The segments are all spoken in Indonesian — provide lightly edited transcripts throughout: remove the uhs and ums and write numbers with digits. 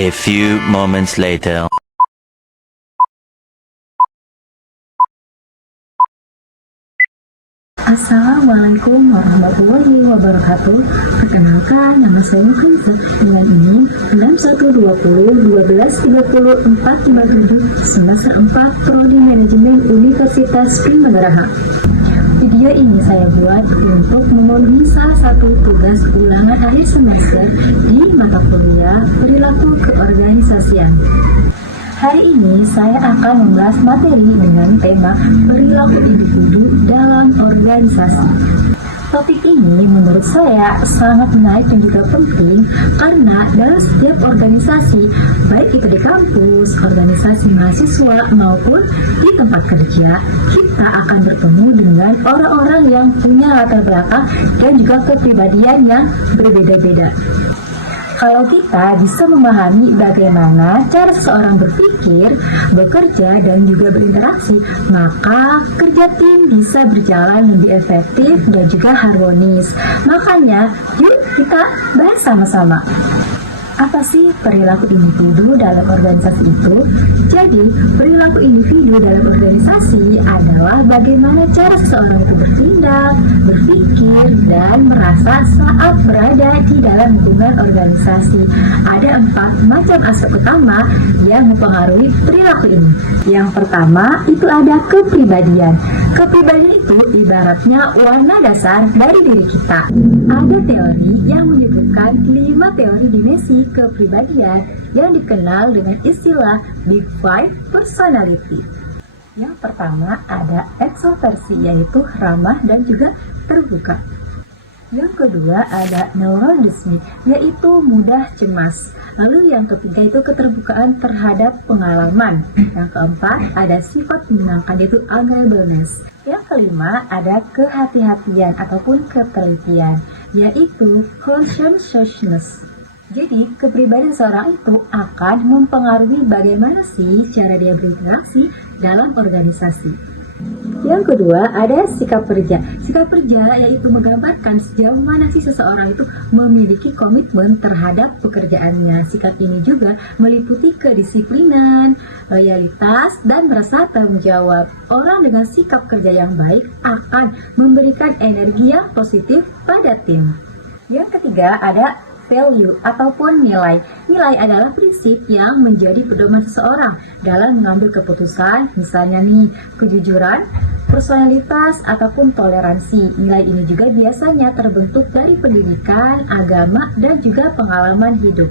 A few moments later. Assalamualaikum warahmatullahi wabarakatuh. Perkenalkan, nama saya Hansa. Bulan ini 6120123047 semester 4 Prodi Manajemen Universitas Primagaraha. Video ini saya buat untuk memenuhi salah satu tugas ulangan akhir semester di mata kuliah Perilaku Keorganisasian. Hari ini saya akan mengulas materi dengan tema perilaku individu dalam organisasi. Topik ini menurut saya sangat menarik dan juga penting karena dalam setiap organisasi, baik itu di kampus, organisasi mahasiswa maupun di tempat kerja, kita akan bertemu dengan orang-orang yang punya latar belakang dan juga kepribadian yang berbeda-beda. Kalau kita bisa memahami bagaimana cara seseorang berpikir, bekerja, dan juga berinteraksi, maka kerja tim bisa berjalan lebih efektif dan juga harmonis. Makanya, yuk kita bahas sama-sama. Apa sih perilaku individu dalam organisasi itu? Jadi, perilaku individu dalam organisasi adalah bagaimana cara seseorang itu bertindak, berpikir, dan merasa saat berada di dalam lingkungan organisasi. Ada 4 macam aspek utama yang mempengaruhi perilaku ini. Yang pertama, itu ada kepribadian. Kepribadian itu ibaratnya warna dasar dari diri kita. Ada teori yang menyebutkan 5 teori dimensi kepribadian yang dikenal dengan istilah Big Five Personality. Yang pertama ada ekstroversi, yaitu ramah dan juga terbuka. Yang kedua ada neurotisme, yaitu mudah cemas. Lalu yang ketiga itu keterbukaan terhadap pengalaman. Yang keempat ada sifat menyenangkan, yaitu agreeableness. Yang kelima ada kehati-hatian ataupun ketelitian, yaitu conscientiousness. Jadi, kepribadian seorang itu akan mempengaruhi bagaimana sih cara dia berinteraksi dalam organisasi. Yang kedua, ada sikap kerja. Sikap kerja yaitu menggambarkan sejauh mana sih seseorang itu memiliki komitmen terhadap pekerjaannya. Sikap ini juga meliputi kedisiplinan, loyalitas, dan merasa tanggung jawab. Orang dengan sikap kerja yang baik akan memberikan energi yang positif pada tim. Yang ketiga, ada value ataupun nilai. Nilai adalah prinsip yang menjadi pedoman seseorang dalam mengambil keputusan, misalnya nih, kejujuran, personalitas, ataupun toleransi. Nilai ini juga biasanya terbentuk dari pendidikan, agama, dan juga pengalaman hidup.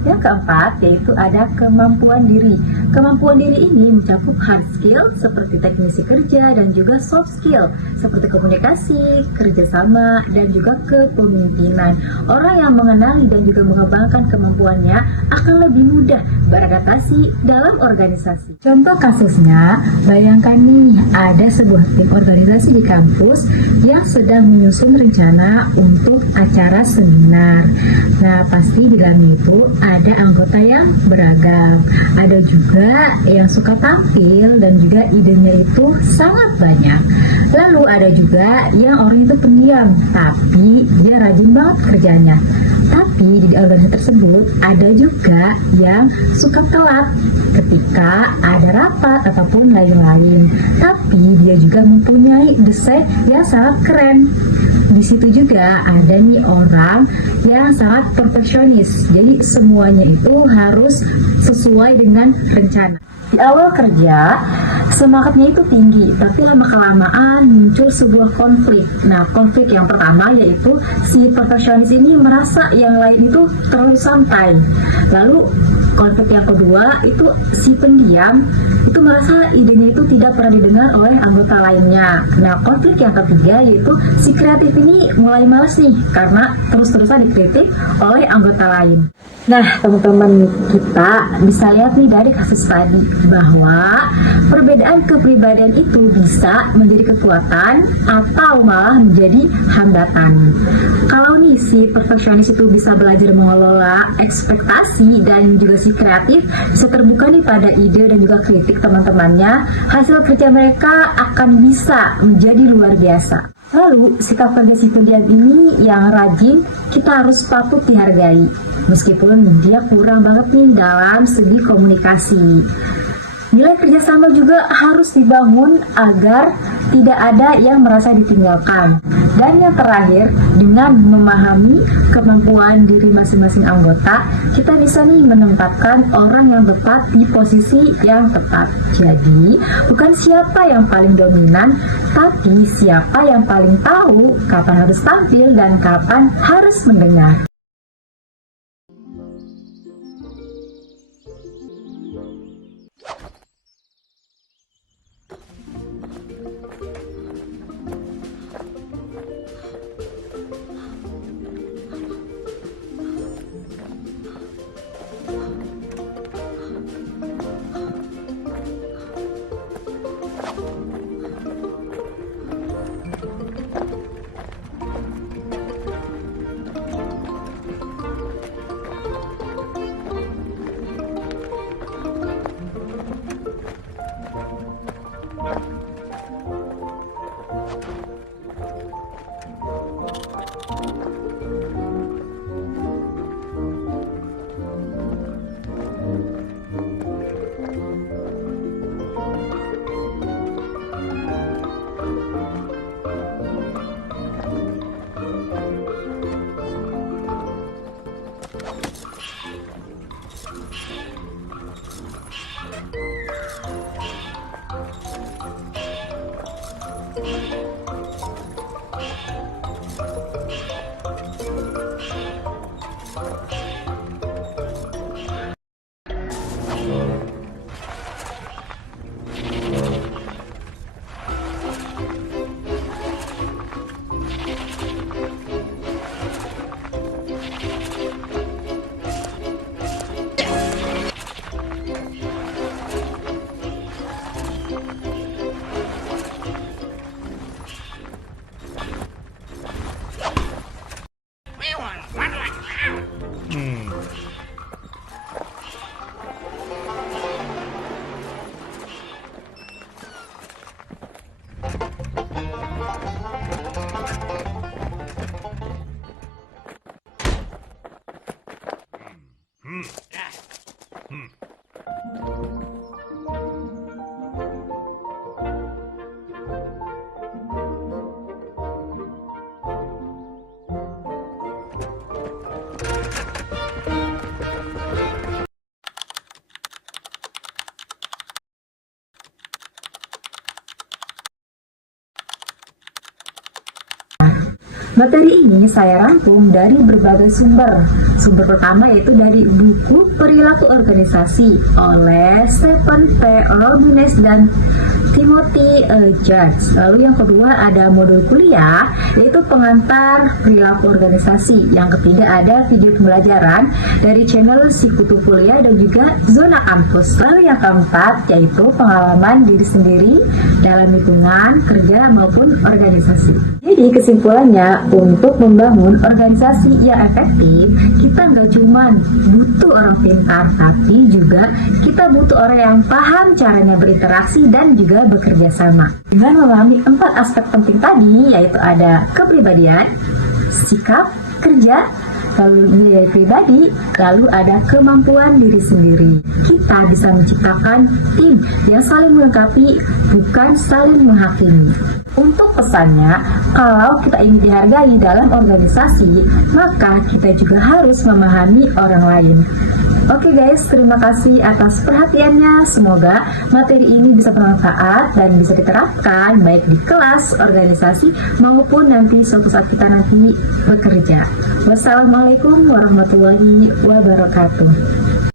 Yang keempat, yaitu ada kemampuan diri. Kemampuan diri ini mencakup hard skill seperti teknisi kerja dan juga soft skill seperti komunikasi, kerjasama, dan juga kepemimpinan. Orang yang mengenali dan juga mengembangkan kemampuannya akan lebih mudah beradaptasi dalam organisasi. Contoh kasusnya, bayangkan nih ada sebuah tim organisasi di kampus yang sedang menyusun rencana untuk acara seminar. Nah, pasti di dalamnya itu ada anggota yang beragam, ada juga yang suka tampil dan juga idenya itu sangat banyak. Lalu ada juga yang orang itu pendiam, tapi dia rajin banget kerjanya. Tapi di organisasi tersebut ada juga yang suka telat ketika ada rapat ataupun lain-lain. Tapi dia juga mempunyai desain yang sangat keren. Di situ juga ada nih orang yang sangat perfeksionis. Jadi semuanya itu harus sesuai dengan rencana. Di awal kerja, semangatnya itu tinggi, tapi lama-kelamaan muncul sebuah konflik. Nah, konflik yang pertama yaitu si perfeksionis ini merasa yang lain itu terlalu santai. Lalu konflik yang kedua itu si pendiam itu merasa idenya itu tidak pernah didengar oleh anggota lainnya. Nah, konflik yang ketiga yaitu si kreatif ini mulai malas nih karena terus-terusan dikritik oleh anggota lain. Nah, teman-teman, kita bisa lihat nih dari kasus tadi bahwa perbedaan kepribadian itu bisa menjadi kekuatan atau malah menjadi hambatan. Kalau nih si perfeksionis itu bisa belajar mengelola ekspektasi dan juga si kreatif bisa terbuka nih pada ide dan juga kritik teman-temannya, hasil kerja mereka akan bisa menjadi luar biasa. Lalu, sikap kerja si pendiam ini yang rajin kita harus patut dihargai, meskipun dia kurang banget nih dalam segi komunikasi. Nilai kerjasama juga harus dibangun agar tidak ada yang merasa ditinggalkan. Dan yang terakhir, dengan memahami kemampuan diri masing-masing anggota, kita bisa nih menempatkan orang yang tepat di posisi yang tepat. Jadi, bukan siapa yang paling dominan, tapi siapa yang paling tahu kapan harus tampil dan kapan harus mendengar. Materi ini saya rangkum dari berbagai sumber. Sumber pertama yaitu dari buku Perilaku Organisasi oleh Stephen P. Robbins dan Timothy Judge. Lalu yang kedua ada modul kuliah yaitu pengantar perilaku organisasi. Yang ketiga ada video pembelajaran dari channel Sikutu Kuliah dan juga Zona Kampus. Lalu yang keempat yaitu pengalaman diri sendiri dalam lingkungan kerja maupun organisasi. Jadi kesimpulannya, untuk membangun organisasi yang efektif, kita nggak cuma butuh orang pintar, tapi juga kita butuh orang yang paham caranya berinteraksi dan juga bekerja sama. Dengan memahami 4 aspek penting tadi, yaitu ada kepribadian, sikap, kerja, lalu nilai pribadi, lalu ada kemampuan diri sendiri. Kita bisa menciptakan tim yang saling melengkapi, bukan saling menghakimi. Untuk pesannya, kalau kita ingin dihargai dalam organisasi, maka kita juga harus memahami orang lain. Oke guys, terima kasih atas perhatiannya. Semoga materi ini bisa bermanfaat dan bisa diterapkan baik di kelas, organisasi, maupun nanti suatu saat kita nanti bekerja. Wassalamualaikum warahmatullahi wabarakatuh.